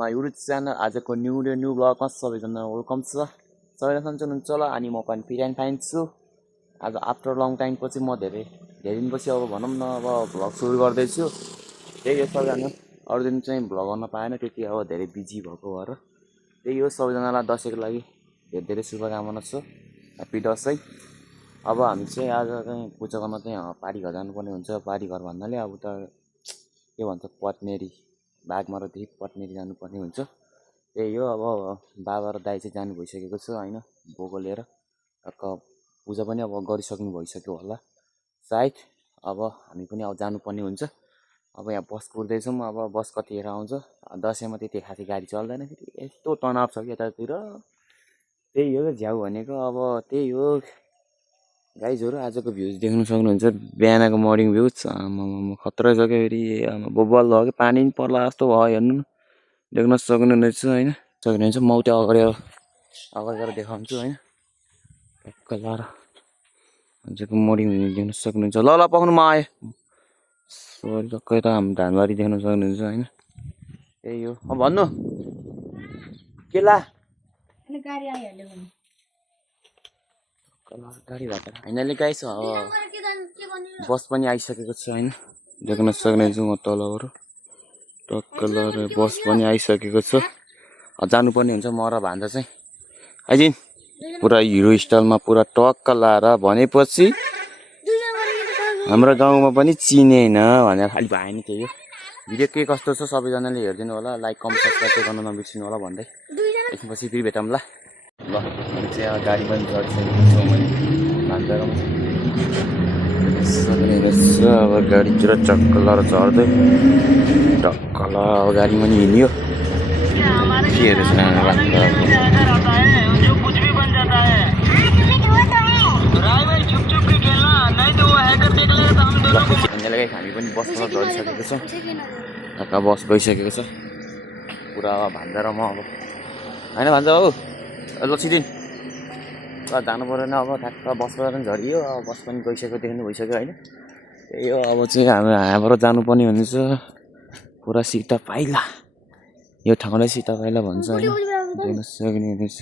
My YouTube channel आजको new ब्लगमा सबैजना welcome छ। सबैजना सन्चै हुनुहुन्छ होला अनि म पनि फिट फाइन छु। आज आफ्टर लङ टाइम पछि म धेरै दिनपछि अब भनौँ न अब भ्लग सुरु गर्दैछु। त्यही हो सबैजना, अरू दिन चाहिँ भ्लग गर्न पाएन, त्यति अब धेरै बिजी भएको भएर। त्यही हो सबैजनालाई दसैँको लागि धेरै धेरै शुभकामना छ। ह्याप्पी दसैँ। अब हामी चाहिँ आज चाहिँ पूजा गर्न चाहिँ पारी घर जानुपर्ने हुन्छ। पारी घर भन्नाले अब त के भन्छ पटनेरी बाघमारादेखि पटनेरी जानुपर्ने हुन्छ। त्यही हो अब बाबा र दाइ चाहिँ जानु भइसकेको छ होइन, बोको लिएर। पूजा पनि अब गरिसक्नु भइसक्यो होला सायद। अब हामी पनि अब जानुपर्ने हुन्छ। अब यहाँ बस कुर्दैछौँ, अब बस कतिखेर आउँछ। दसैँमा त्यति खासै गाडी चल्दैन, फेरि यस्तो तनाव छ कि यतातिर। त्यही हो झ्याउ भनेको। अब त्यही हो गाइजहरू, आजको भ्युज देख्नु सक्नुहुन्छ। बिहानको मर्निङ भ्युज खतरा छ क्या। फेरि बोबल भयो कि पानी पनि पर्ला जस्तो भयो, हेर्नु न, देख्न सक्नुहुनेछ होइन। सक्नुहुनेछ म त्यो अगाडि गएर देखाउँछु होइन। ट्याक्क लाएर आजको मर्निङ भ्युज देख्न सक्नुहुन्छ। ल ल पक्नु म आएँ। सरी टक्कै त हामी धानबारी देख्न सक्नुहुन्छ होइन। त्यही हो। भन्नु के ला गाडी आइहाल्यो भने गाडी भएको फाइनली गाइस बस पनि आइसकेको छ होइन, देख्न सक्नुहुन्छ। म तलबाट टक्क लगाएर बस पनि आइसकेको छ। जानुपर्ने हुन्छ म र भान्जा चाहिँ आइजिन पुरा हिरो स्टाइलमा पुरा टक्क लाएर भनेपछि हाम्रो गाउँमा पनि चिनेन भनेर खालि भएन। त्यही हो। भिडियो के कस्तो छ सबैजनाले हेरिदिनु होला, लाइक कमेन्ट सब्सक्राइब चाहिँ गर्न नबिर्सिनु होला भन्दै एकपछि फेरि भेटौँ ल। हामी चाहिँ यहाँ गाडी पनि चढिसकेको छौँ भने भान्जामा अब गाडीतिर चक्क लाएर चढ्दै टक्क ल अब गाडीमा नि हिँड्यो केहरू छ हामी पनि बसमा झरिसकेको छौँ। टक्क बस गइसकेको छ पुरा भान्जा र म अब होइन भान्जा बाबु ल छिदिन ल जानु परेन। अब ठ्याक्क बसबाट पनि झरियो, अब बस पनि गइसक्यो, देख्नु भइसक्यो होइन। त्यही हो। अब चाहिँ हामी यहाँबाट जानुपर्ने हुन्छ पुरा सिधा पाइला। यो ठाउँलाई सिधा पाइला भन्छ होइन, देख्न सक्ने हुनेछ।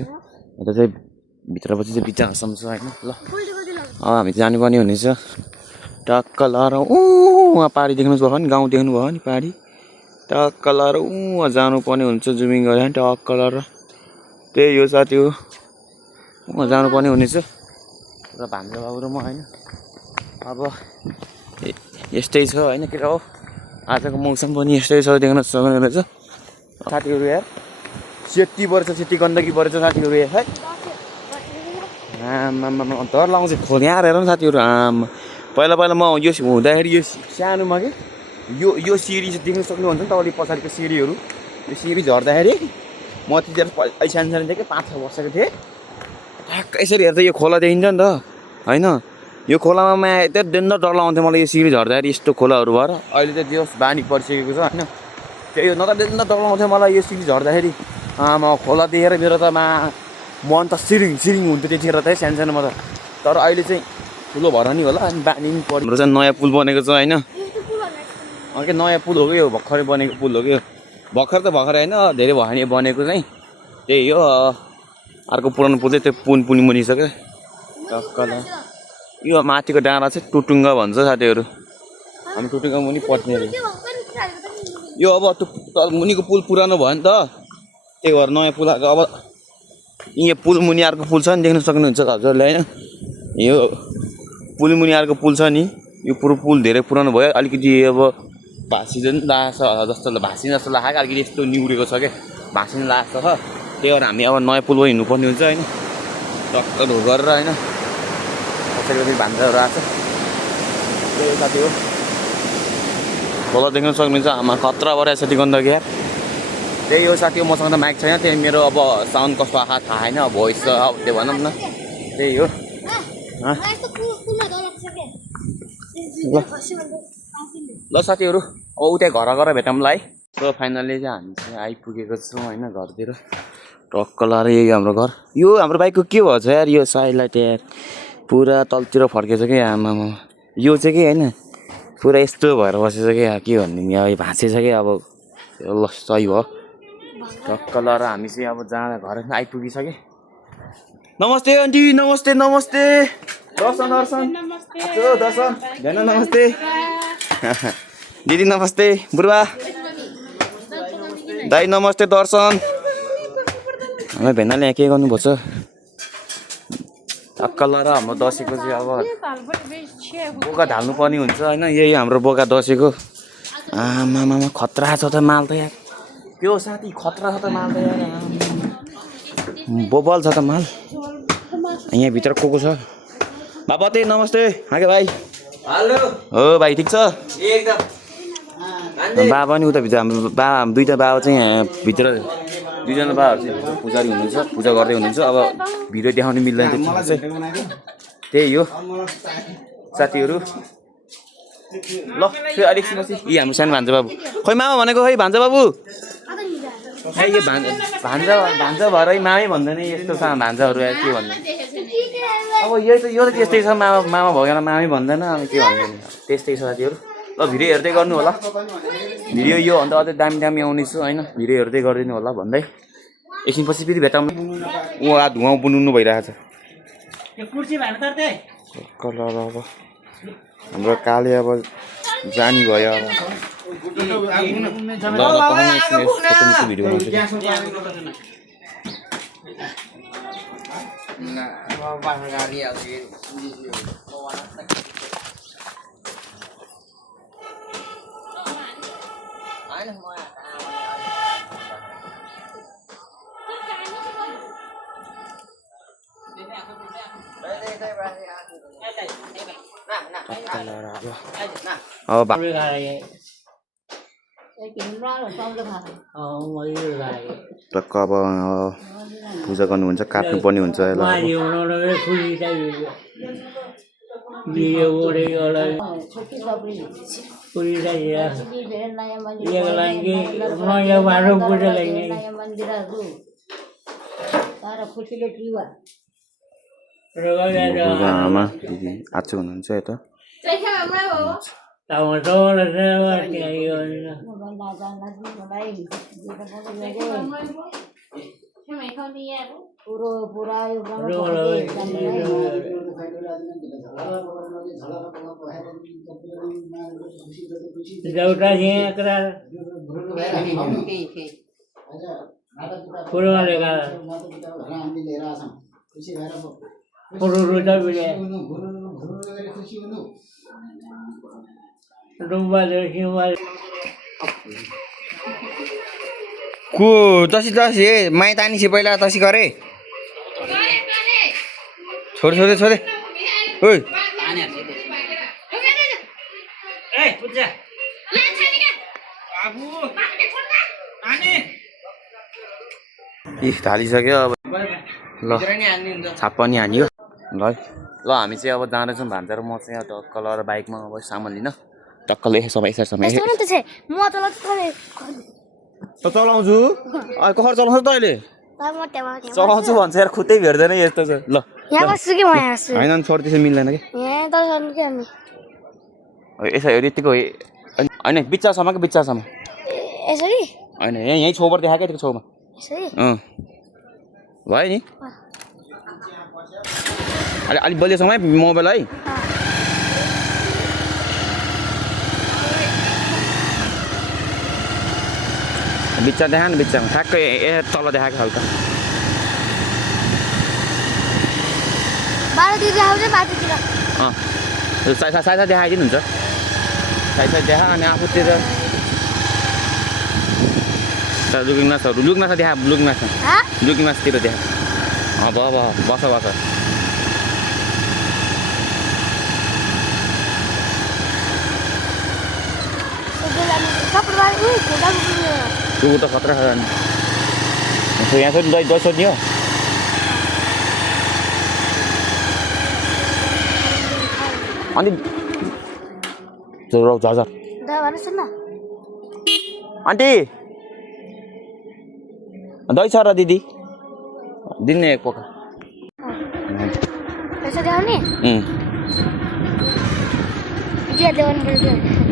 यता चाहिँ भित्रपछि चाहिँ बिचारसम्म छ होइन। ल अब हामी जानुपर्ने हुनेछ टक्क लाएर उहाँ पारी देख्नुभयो भने, गाउँ देख्नुभयो नि पारी, टक्क लाएर उहाँ जानुपर्ने हुन्छ जुमिङ गरेर टक्क लाएर। त्यही हो साथी हो, उहाँ जानुपर्ने हुनेछ र भान्जा बाबु र म होइन। अब यस्तै छ होइन के हो, आजको मौसम पनि यस्तै छ देख्न सक्नुहुनेछ साथीहरू। यार सेती परेछ, सेती गन्दगी परेछ साथीहरू है। आमा डर लाउँछ खोल यहाँ हेर न साथीहरू। आमा पहिला म यो हुँदाखेरि यो सानोमा कि यो सिँढी चाहिँ देख्न सक्नुहुन्छ नि तपाईँले पछाडिको सिँढीहरू। यो सिँढी झर्दाखेरि म त्यतिखेर सानो सानो थिएँ कि 5-6 वर्षको थिएँ। ठ्याक्क यसरी हेर्दा यो खोला देखिन्छ नि त होइन। यो खोलामा म यति डेन्जर डर लाउँथेँ मलाई यो सिँढी झर्दाखेरि यस्तो खोलाहरू भएर। अहिले चाहिँ त्यो बानी परिसकेको छ होइन। त्यही हो, न त डेन्जर डर लाउँथेँ मलाई यो सिँढी झर्दाखेरि। म खोला देखेर मेरो त मन त सिरिङ हुन्थ्यो त्यतिखेर त सानो सानोमा त। तर अहिले चाहिँ ठुलो भएर नि होला अनि बानी पनि पऱ्यो। हाम्रो चाहिँ नयाँ पुल बनेको छ होइन। के नयाँ पुल हो कि यो भर्खरै बनेको पुल हो कि यो। भर्खर त भर्खरै होइन, धेरै भयो नि बनेको चाहिँ। त्यही हो। अर्को पुरानो पुल चाहिँ त्यो पुल मुनिसक्यो टक्क ल। यो माथिको डाँडा चाहिँ टुटुङ्गा भन्छ साथीहरू। हामी टुटुङ्गा मुनि पट्नेरी। यो अब त्यो मुनिको पुल पुरानो भयो नि त, त्यही भएर नयाँ पुल आएको। अब यहाँ पुल मुनि अर्को पुल छ नि, देख्न सक्नुहुन्छ हजुरले होइन। यो पुल मुनि अर्को पुल छ नि, यो पुल धेरै पुरानो भयो। अलिकति अब भाँसिँदैन लाग्छ जस्तो जस्तो लाग्यो, अलिकति यस्तो निउरेको छ क्या, भाँसिन लाग्छ छ। त्यही भएर हामी अब नयाँ पुलमा हिँड्नुपर्ने हुन्छ होइन। टक्क ढोक गरेर होइन। कसैको भान्जाहरू आएको छ। त्यही साथी हो। खोला देख्न सक्नुहुन्छ। आमा खतरा भइरहेको छ त्यो गन्दगी यार। त्यही हो साथी हो। मसँग त माइक छैन, त्यही मेरो अब साउन्ड कस्तो आएको थाहा छैन, भोइस अब त्यो भनौँ न। त्यही हो। ल साथीहरू अब उतै घर गएर भेटौँला है। र फाइनली चाहिँ हामी चाहिँ आइपुगेको छौँ होइन घरतिर। टक्क लाएर यही हाम्रो घर। यो हाम्रो बाइकको के भएछ यार, यो साइडलाइट यार पुरा तलतिर फर्केछ कि। आमामा यो चाहिँ के होइन पुरा यस्तो भएर बसेछ कि के भन्ने, यहाँ भाँचेछ कि अब ल सही भयो। टक्क ल हामी चाहिँ अब जहाँ घर आइपुगिसके नमस्ते आन्टी नमस्ते नमस्ते दर्शन दर्शन दर्शन भेना नमस्ते दिदी नमस्ते बुढा दाइ नमस्ते दर्शन हाम्रो भेनाले यहाँ के गर्नुभएको छ टक्क ल र हाम्रो दसैँको चाहिँ अब बोका ढाल्नु पर्ने हुन्छ होइन यही हाम्रो बोका दसैँको आमामा खतरा छ त माल त यार त्यो साथी खतरा छ त माल त यार बोबल छ त माल यहाँभित्र को छ बाबते नमस्ते हाके भाइ हेलो हो भाइ ठिक छ एकदम बाबा नि उता भित्र हाम्रो बाबा दुईवटा बाबा चाहिँ यहाँ भित्र दुईजना बाबाहरू चाहिँ पुजारी हुनुहुन्छ पूजा गर्दै हुनुहुन्छ अब भिडियो देखाउनु मिल्दैन चाहिँ त्यही हो साथीहरू ल त्यो अलिकति यी हाम्रो सानो भान्जा बाबु खोइ मामा भनेको खोइ भान्जा बाबु खै यो भान्जा भान्जा भएर मामै भन्दैन यस्तो छ भान्जाहरू के भन्दैन अब यो त त्यस्तै छ मामा मामा भएन मामै भन्दैन अब के भन्दैन त्यस्तै छ साथीहरू ल भिडियो हेर्दै गर्नु होला भिडियो यो अन्त अझै दामी दामी आउनेछु होइन भिडियो हेर्दै गरिदिनु होला भन्दै एकछिनपछि फेरि भेटौँ उहाँ धुवा बुनुनु भइरहेछ कलर अब हाम्रो काले अब जानी भयो अब भिडियो अब टक्क अब पूजा गर्नुहुन्छ काट्नु पर्ने हुन्छ आमा दिदी आछु हुनुहुन्छ यता को दसी दसी माइतानी से पहिला दसी गरे छोडे छोडे छोडे ओइ थालिसक्यो अब ल छाप पनि हानियो ल ल हामी चाहिँ अब जाँदैछौँ भान्जा र म चाहिँ टक्क लगाएर बाइकमा अब सामान लिन टक्क लेखेँ समय चलाउँछु कखर चलाउँछु त अहिले चलाउँछु भन्छ यार खुदै भेट्दैन यस्तो छ ल होइन छोड त्यसो मिल्दैन कि यसो यतिको होइन बिच्चासम्म कि बिच्चासम्म होइन यहीँ छेउबाट देखाएको त्यो छेउमा भयो नि अलिक बलियोसँग है मोबाइल है बिच्चा देखा न बिच्चामा ठ्याक्कै तल देखाएको हल्का साइसा देखाइदिनु हुन्छ साइसा देखा अनि आफूतिर लुकिङ माछा देखा लुकिङ माछातिर देखा अब बस तू त खतरा छ यहाँ छ दही सोध्ने हो अनि आन्टी दही छ र दिदी दिने एक पोका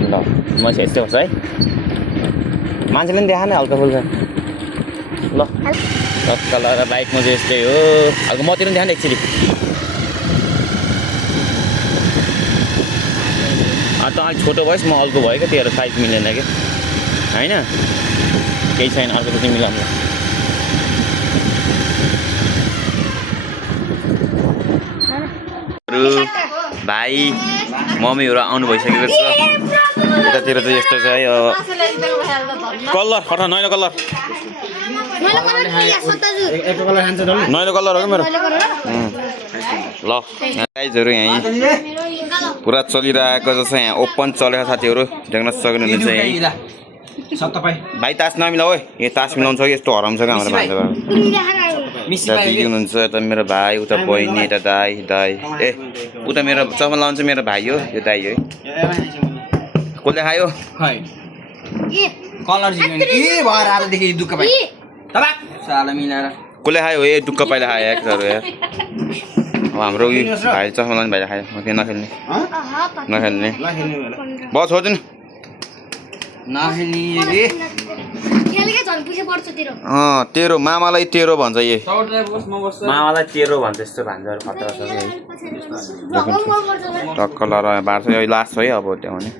ल म चाहिँ यस्तै होस् है मान्छेले पनि देखा नै हल्का फुल्का ल कलर बाइकमा चाहिँ यस्तै हो अब मतिर ध्यान एकचोटि त अलिक छोटो भएस् म अर्को भयो क्या तेरो साइज मिलेन कि होइन केही छैन अर्को चाहिँ मिलाउनु भाइ मम्मीहरू आउनु भइसकेको छ यतातिर चाहिँ यस्तो छ है कलर खटा नयाँ कलर नयाँ कलर हो क्या मेरो ल प्राइजहरू यहाँ पुरा चलिरहेको जस्तो यहाँ ओपन चलेको साथीहरू देख्न सक्नुहुनेछ यहीँ भाइ तास नमिलाऊ है यो तास मिलाउँछ कि यस्तो हराउँछ क्या हाम्रो भान्जा दिदी हुनुहुन्छ यता मेरो भाइ उता बहिनी यता दाई ए उता मेरो चस्मा लाउँछ मेरो भाइ हो यो दाई है कसले खायो कसले खायो ए दुःख पहिला खायो यार अब हाम्रो उयो भाइ चस्मा लाउने भाइले खायो म त्यहाँ नखेल्ने बस छोड्छु नि तेरो मामालाई तेरो भन्छ ए मामालाई तेरो भन्छ यस्तो भान्जाहरू खतरा छ टक्क लर बार्छ यो लास्ट हो है अब त्यो भने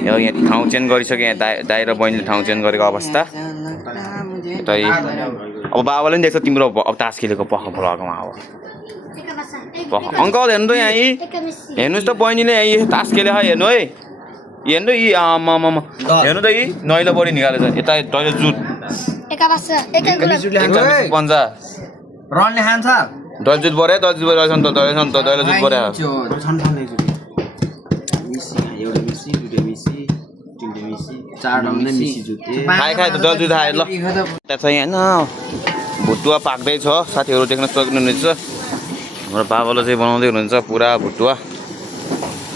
यो यहाँ ठाउँ चेन्ज गरिसक्यो यहाँ दाइ र बहिनीले ठाउँ चेन्ज गरेको अवस्था यतै अब बाबाले पनि देख्छ तिम्रो अब तास खेलेको पख भ्लगमा अब अङ्कल हेर्नु त यहाँ हेर्नुहोस् त बहिनीले यहाँ तास खेले हेर्नु है हेर्नु यी आमामा हेर्नु त यी नैलो बढी निकालेछ यता दैलो जुट पन्जा रनले खान्छ दैलो जुट बढ्यो दैलो जुट बढेछ नि त दैलो जुट बढ्यो खाए त दैलो जुट खायो ल त्यहाँ चाहिँ होइन भुटुवा पाक्दैछ साथीहरू देख्न सक्नुहुनेछ हाम्रो बाबाले चाहिँ बनाउँदै हुनुहुन्छ पुरा भुटुवा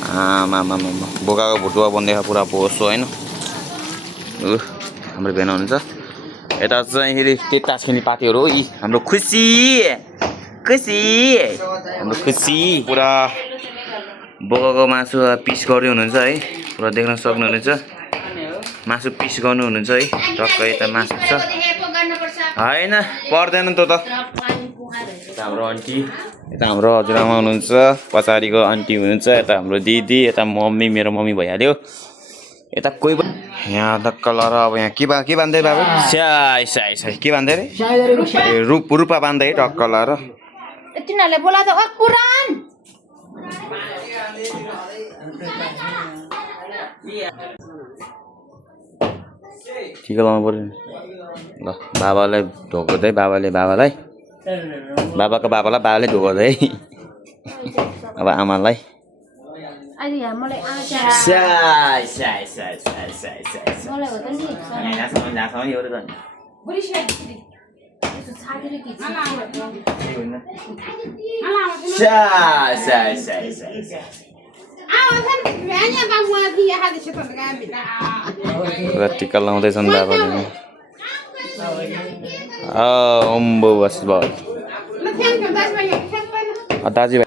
आमामा बोकाको भुटुवा बन्दैछ पुरा बोसो होइन हाम्रो भेना हुनुहुन्छ यता चाहिँ फेरि के तास खेल्ने पार्टीहरू यी हाम्रो खुसी हाम्रो खुसी पुरा बोकाको मासु पिस गर्दै हुनुहुन्छ है पुरा देख्न सक्नुहुनेछ मासु पिस गर्नुहुनुहुन्छ है टक्क यता मासु छ होइन पर्दैन त यता हाम्रो आन्टी यता हाम्रो हजुरआमा हुनुहुन्छ पछाडिको आन्टी हुनुहुन्छ यता हाम्रो दिदी यता मम्मी मेरो मम्मी भइहाल्यो यता कोही यहाँ धक्क लर अब यहाँ के बान्दै बाबु स्याइ के बान्दै रे रूपा बान्दै टक्क लर तिनीहरूले बोलाउँछ ओ कुरान टिका लाउनु पर्यो ल बाबालाई ढोक्दै बाबालाई बाबाले ढोक्दै अब आमालाई टिका लाउँदैछन् बाबाले अम्बो बस भयो दाजुभाइ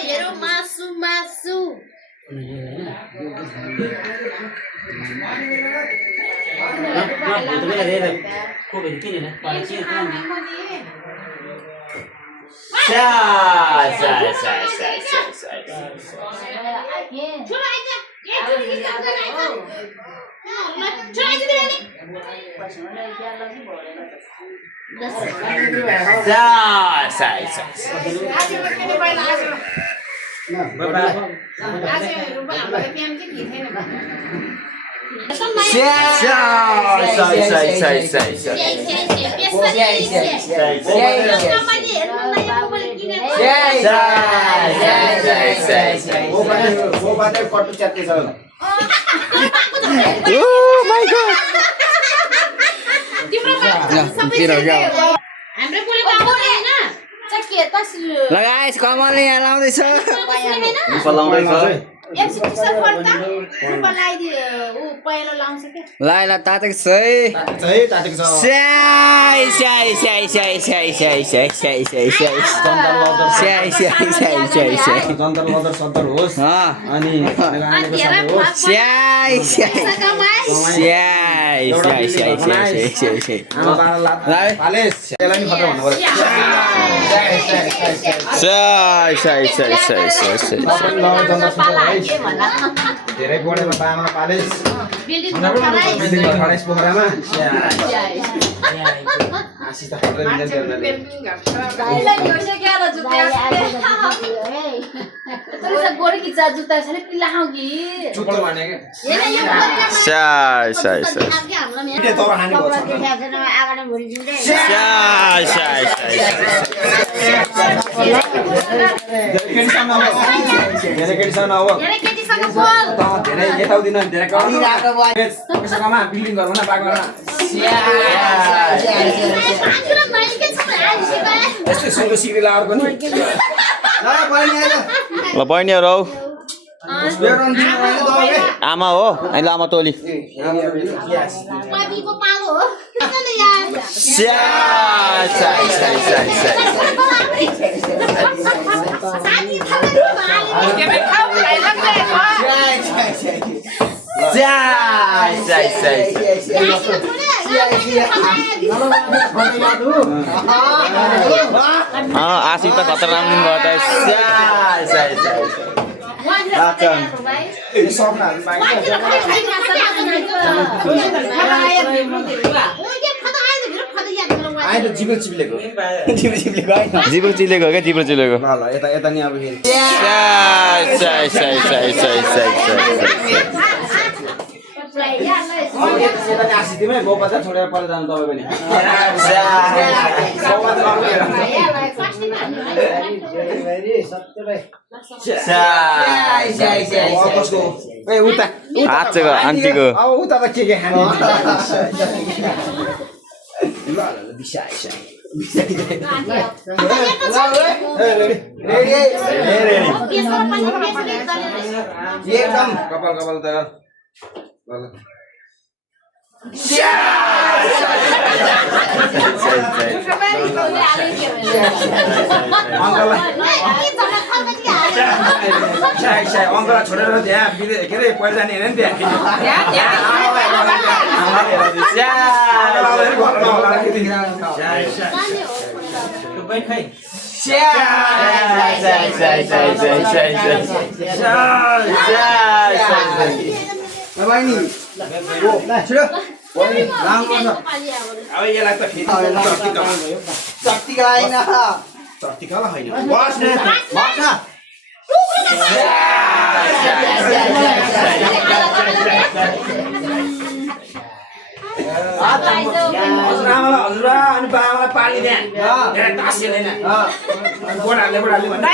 हेरो मासु के तस्बिर लगाइस कमलले यहाँ लाउँदैछ एकछिन टिसर्ट पर्दा बनाइदियो उ पहिलो लाउँछ के लाइला तातेको छ है स्याइ स्याइ स्याइ स्याइ स्याइ स्याइ स्याइ स्याइ स्याइ स्याइ स्याइ स्याइ स्याइ स्याइ स्याइ जन्तर लदर सदर होस् अनि स्याइ स्याइ स्याइ स्याइ स्याइ स्याइ स्याइ स्याइ आमा बाबा लात पालेस यसलाई नि खतरा भन्नु पर्यो स्याइ स्याइ स्याइ स्याइ स्याइ स्याइ धेरै बढेमा बाबामा पालेस बिल्डिङ बिल्डिङ घर खराइस पोखरामा आशिष त खतरा मिल्दैन गोरी किचा जुत्ता छले पिल्ला खाउगी चुप्पो भने के स्याइ स्याइ स्याइ के तर हानि गर्छ स्याइ स्याइ स्याइ धेरै केटीसँग नहो धेरै केटीसँग बोल धेरै यताउदिन धेरै पैसा कमा बिल्डिङ घर भन बागमा आखिर मैले के छ यस्तै सुनको सिक्री लाएर पनि ल बहिनीहरू हौ आमा हो अहिले आमा तोली पापीको पालो हो यार स्याइ स्याइ स्याइ स्याइ स्याइ साथी थाहा के बे खाउ खाइ लाग्दै छ स्याइ स्याइ स्याइ आशिष त खतरनाक दिन भयो त स्याइ स्याइ स्याइ जिब्रो चिप्लेको जिब्रो चिलेको क्या जिब्रो चिलेको ल यता यता नि अब फेरि स्याइ स्याइ स्याइ स्याइ स्याइ स्याइ आशितिमै गोबजार छोडेर पर जानु तपाईँ पनि आजको आन्टीको अब उता त के खाने एकदम कपाल कपाल त अङ्कलाई छोडेर त्यहाँ के अरे पैसा जाने होइन नि बहिनी अब यसलाई त शक्तिका होइन चट्टिकाला होइन बस न बस न हजुरआमालाई हजुरबा अनि बाबालाई पाल्ने त्यहाँ धेरै टाँसिँदैन बोटाहरूले भन्दा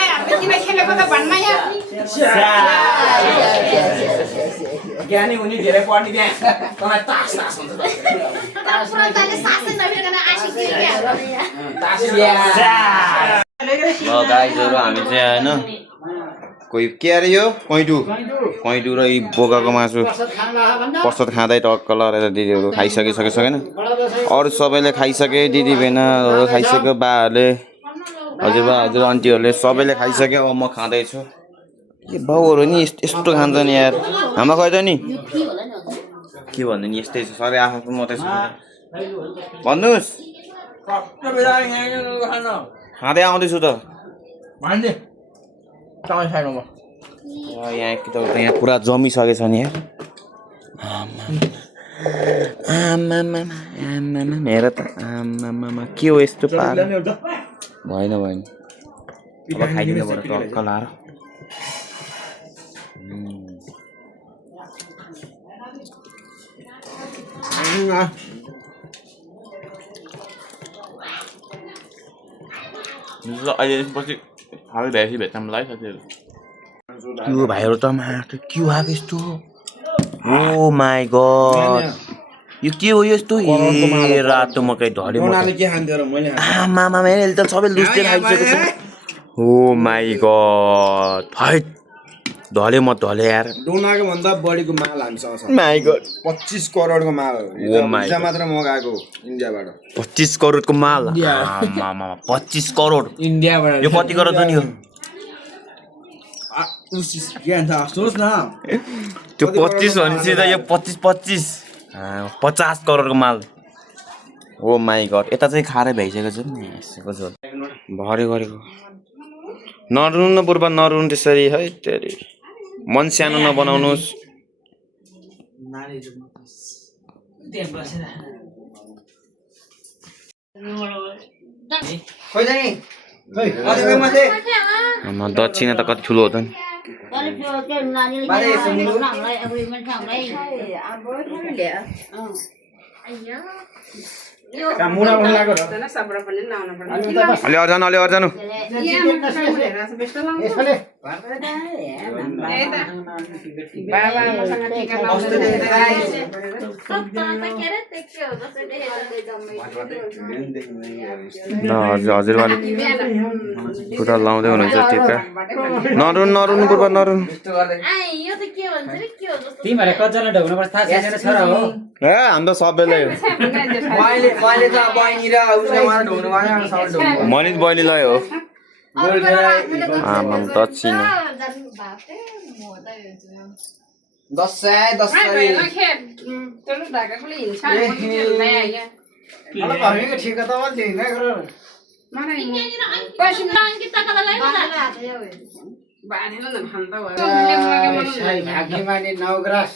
ज्ञानी हुने धेरै पढ्ने त्यहाँ तँलाई टाँस टाँस हुन्छ गाइजहरू हामी चाहिँ होइन कोही के अरे यो कैटु र यी बोकाको मासु प्रसाद खाँदै टक्क लरेर दिदीहरू खाइसके सकेन अरू सबैले खाइसके दिदी बहिनीहरू खाइसक्यो बाहरूले हजुरबा हजुर आन्टीहरूले सबैले खाइसक्यो अब म खाँदैछु के बाउहरू नि यस्तो खान्छ नि यार हाम्रा खुवाइ त नि के भन्नु नि यस्तै छ सबै आफ्नो मात्रै छ भन्नुहोस् खाँदै आउँदैछु त यहाँ कि त यहाँ पुरा जमिसकेछ नि यार आमामा हेर त आमामा के हो यस्तो पारा भएन अब खाइदिनु पर्छ टक्क लाएर अहिले पछि हाल भ्याएपछि भेट्छौँ साथीहरू त्यो भाइहरू त के आएको यस्तो ओ माई गड यो के हो यस्तो ए रातो मकै ढल्यो रोनाले के खान्थ्यो र मैले आमामा मैले त सबै लुस्टे खाइसकेको छु ओ माई गड फाइट ढल्यो म ढल्यो यार डोनाको भन्दा बढीको माल हामीसँग छ माई गड 25 करोडको माल हिजो मात्र मगाएको इन्डियाबाट 25 करोडको माल आमामा 25 करोड इन्डियाबाट यो कति करोड नि हो सोच न त्यो 25 भनेपछि त यो 25 50 करोडको माल ओ माई गड यता चाहिँ खारै भइसकेको छ नि यसको झोल भर्यो गरेको नरुनु न बुर्बा नरुनु त्यसरी है तेरी मन सानो नबनाउनुहोस् दक्षिणा त कति ठुलो हो त नि अलि अर्जानु हजुरबाले पुरा लाउँदै हुनुहुन्छ टिका नरुनु बुर्बा नरुनु ए हाम्रो सबैलाई मनित बहिनीलाई हो आमाम दक्षिण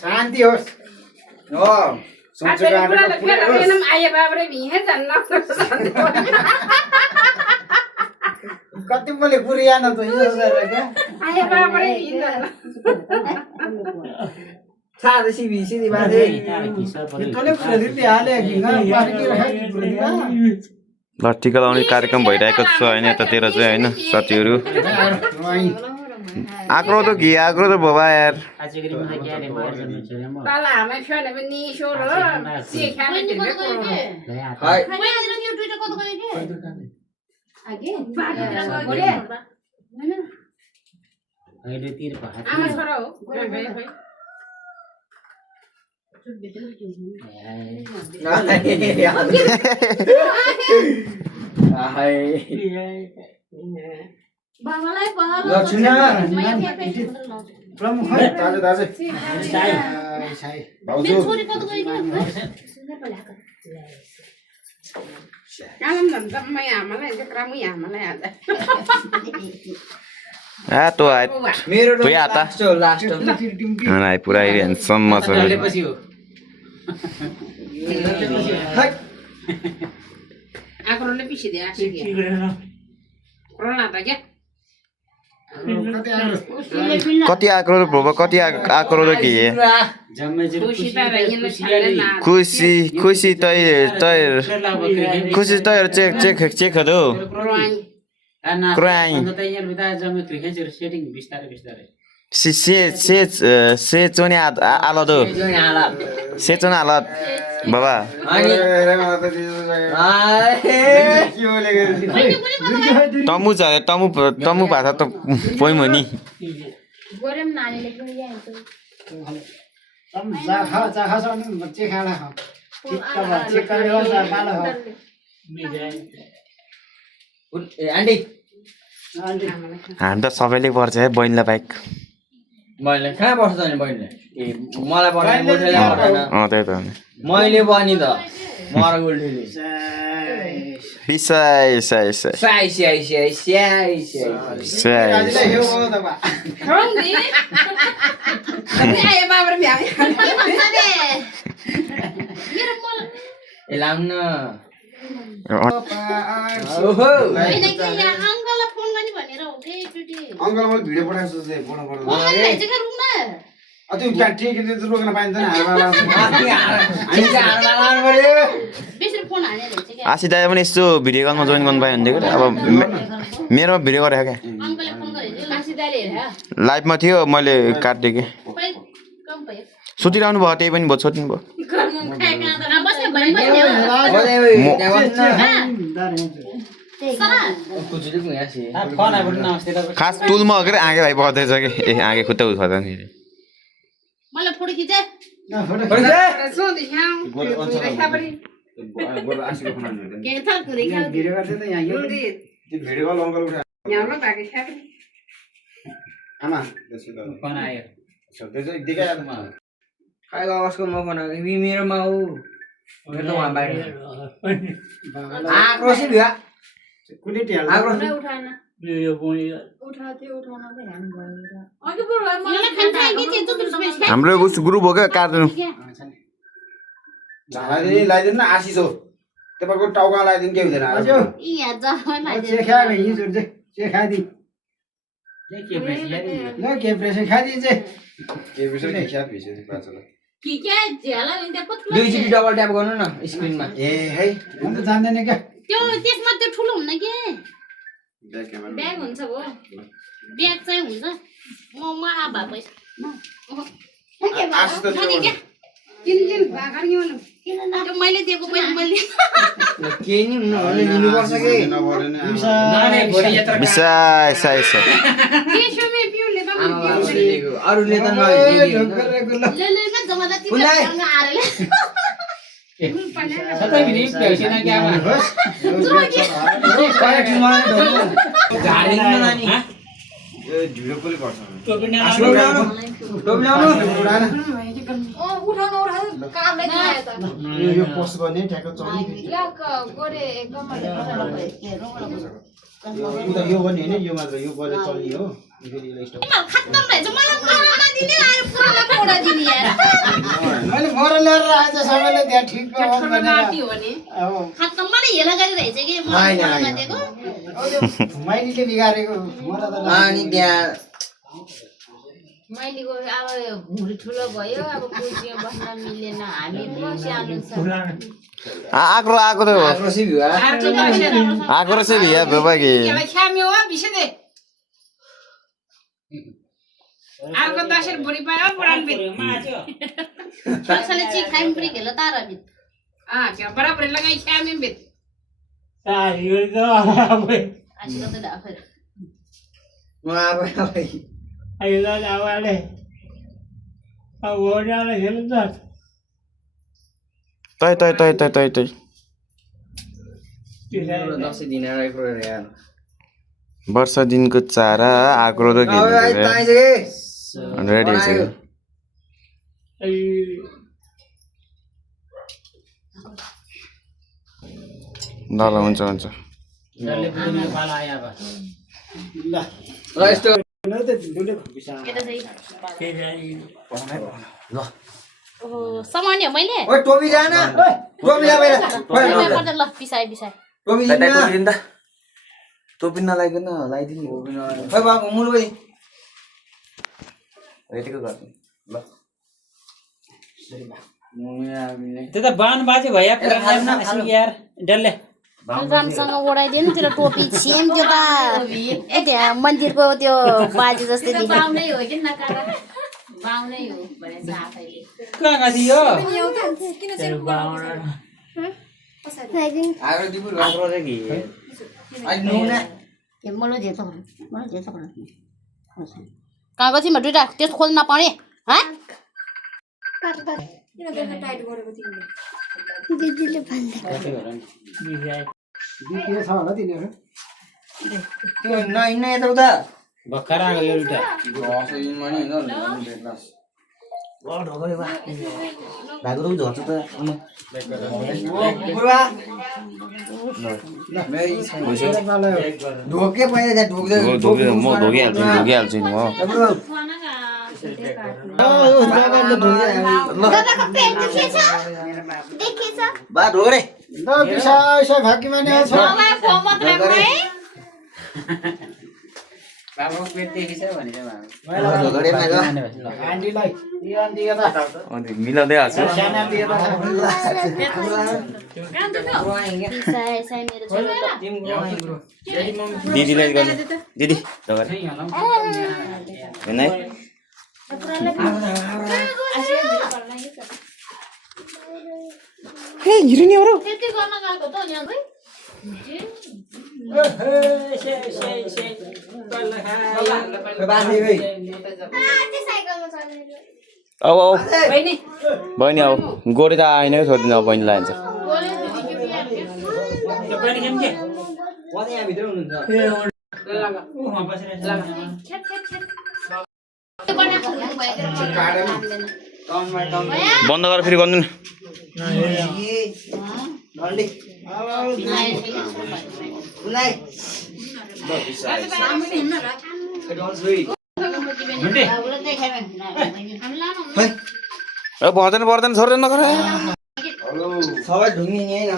शान्ति होस् कति बोले पुरियान त यो सादा सीधी बात है तले पुरे हाले ल टिका लाउने कार्यक्रम भइरहेको छ होइन यतातिर चाहिँ होइन साथीहरू आक्रो त बाबा यार तो आए तो आता नहीं पूरा हैंडसम मसले आक्रोले पिछे दे आशे के कोरोना था क्या कति आक्रोध बाबा कति आक्रोध के खुसी चेक दो क्राइम से चोने आलादो से चोने आलाद बाबा तमु छ तमु भाषा त पोइम नि हामी त सबैले पर्छ है बहिनीलाई बाइक मैले कहाँ पर्छ त नि बहिनीले ए मलाई पर्दैन गोठेले पर्दैन त्यही त मैले बनि त मर गोठेले साई लाउन अंकल मैले भिडियो पठाएको छु त्यो त्यहाँ ठिक रोक्न पाइँदैन आशी दाइ पनि यस्तो भिडियो कलमा जोइन गर्नु पायो भनेदेखि अब मेरोमा भिडियो गरेको क्या लाइभमा थियो मैले काटिदिएँ कि सुतिरहनु भयो त्यही पनि भयो छोड्नु भयो हामी पनि ल्याऊ। खास तुलमा हो के आगे भाइ बढ्दैछ कि ए आगे खुट्टा उठाउँछ नि मलाई फोटो खिचे के छ कुरै खाऊ मेरोमा ऊ मेरो त वहाँ बाहिर आक्रोश भिया आक्रोश उठाएन हाम्रो ग्रुप हो क्या कार्टुन लगाइदिनु न आशिष हो तपाईँको टाउका लगाइदिनु के हुँदैन दुई जिबी डबल ट्याप गर्नु न स्क्रिनमा ए है जान्दैन क्या त्यो त्यसमा त्यो ठुलो हुन्न के ब्याग हुन्छ भो ब्याग चाहिँ हुन्छ म आबा पैसा मैले दिएको पैसा मैले के नि लिनुपर्छ कि अरूले त पोस्ट गर्ने ठ्याक्क चल्ने यो गर्ने होइन यो मात्र यो गरेर चल्ने हो मैले मर ल्याएर राखेको छ सबैले त्यहाँ ठिक माइलीले बिगारेको अनि त्यहाँ मैलीको अब भुँडी ठुलो भयो अब कुर्सीमा बस्न मिलेन हामी सानो छ आक्रो आएको त आक्रोशी भिया आक्रो चाहिँ भिया बाबा अर्को दसैँ भुँडी पायो पुरानो बेत चाहिँ खाइम पनि घेलो तारा बेत बराबर लगाइ खाइम बेत आशिष त डाफर म तै वर्ष दिनको चारा आक्रो र रेडी छ ल हुन्छ हुन्छ सामान्य मैले टोपी जान टोपी ला ल पिसाइ पिसाइ टोपी टोपी नलाइकन लगाइदिनु खै बाबु मुलु भाइ रेडीको गर्नु ल त्यो त बान बाजे भैया पुरानो यार डल्ले रामसँग ओढाइदिनु त्यो टोपी सेम त्यो त ए त्यहाँ मन्दिरको त्यो बाजे जस्तै देखियो बाउनै हो कि नकारा बाउनै हो भने साथैले कहाँ गयो यो आरो दिबु राम्रो रे कि आज नुना के मलाई जे त कागजमा दुईटा त्यस खोल्न नपर्ने ह दिदीले भन्दा के छ होला तिनीहरु त्यो नइ नइ यता उता भर्खर आएको एउटा दिन मनि हैन भागो त झर्छ त बुवा ढोके पहिला जा ढोक्दै म ढोगिहाल्छु नि म दादाको पेन देखेछ देखेछ बा ढोगरे ल पिसा भाकी माने छ मलाई फोमत राख्नु है बाबु पेट देखिछ भने चाहिँ ढोगरे माग आन्टीलाई यो आन्टी यता अनि मिलाउँदै हाल्छु साना आन्टी यता साइ साइ मेरो छोरो दिदीलाई गर्नु दिदी ढोगरे हैन है ए हिरो नि अरू त्यति गर्न गएको त नि अन्त अब बहिनी अब गोरे त आएन छोडिदिनु अब बहिनी लान्छ बन्द गरेर फेरि गर्नु पर्दैन पर्दैन छोडेर नगर सबै ढुङ्गी नि हैन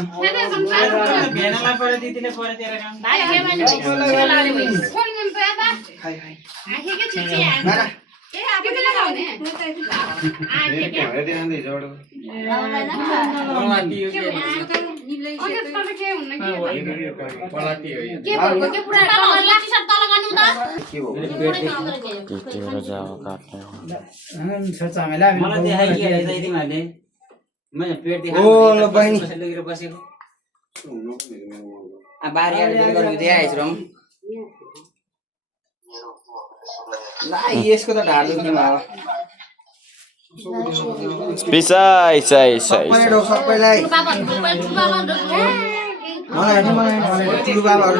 भेनालाई परे दिदीले परे तेरो काम मलाई देखाइहाल्छ तिमीहरूले मैले पेट देखाएको ओ ल बहिनी लगेर बसेको बारी गर्नु देखाइछ रम ला यसको त ढाड दुख्ने भयो पिसाइ साइ साइ सबैलाई मलाई ठुलो बाबाहरु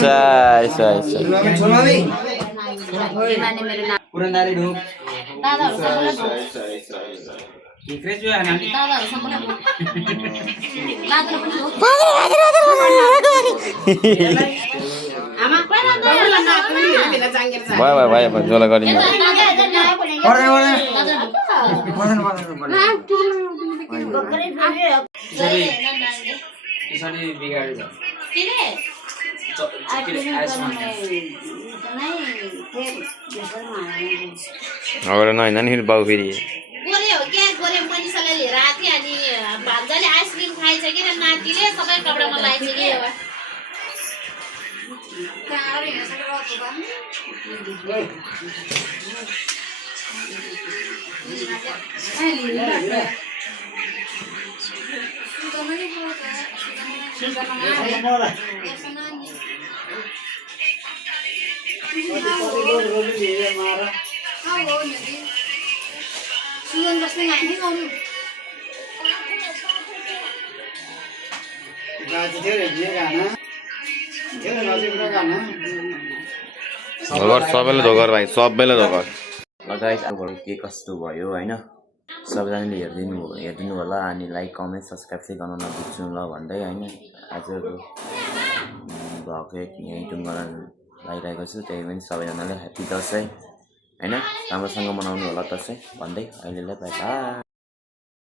साइ साइ साइ पुरनदारी ढुक भयो जोला गरिन्छ अगर नहिँदा नि फेरि बाउ फेरि गोरे हो क्या गोरे मनिषालाई लिएर आएको थिएँ अनि भान्जाले आइसक्रिम खाइछ कि र नातिले सबै कपडामा लगाइछ कि सबैले धोकर भाइ सबैले धोकर गाइस अब के कस्तो भयो होइन सबैजनाले हेरिदिनु होला अनि लाइक कमेन्ट सब्सक्राइब चाहिँ गर्न नबिर्सनु ल भन्दै होइन आजको भ्लग यहीँ टुङ गर्न लागिरहेको छु त्यही पनि सबैजनाले ह्याप्पी दसैँ होइन राम्रोसँग मनाउनु होला दसैँ भन्दै अहिलेलाई बाई बाई।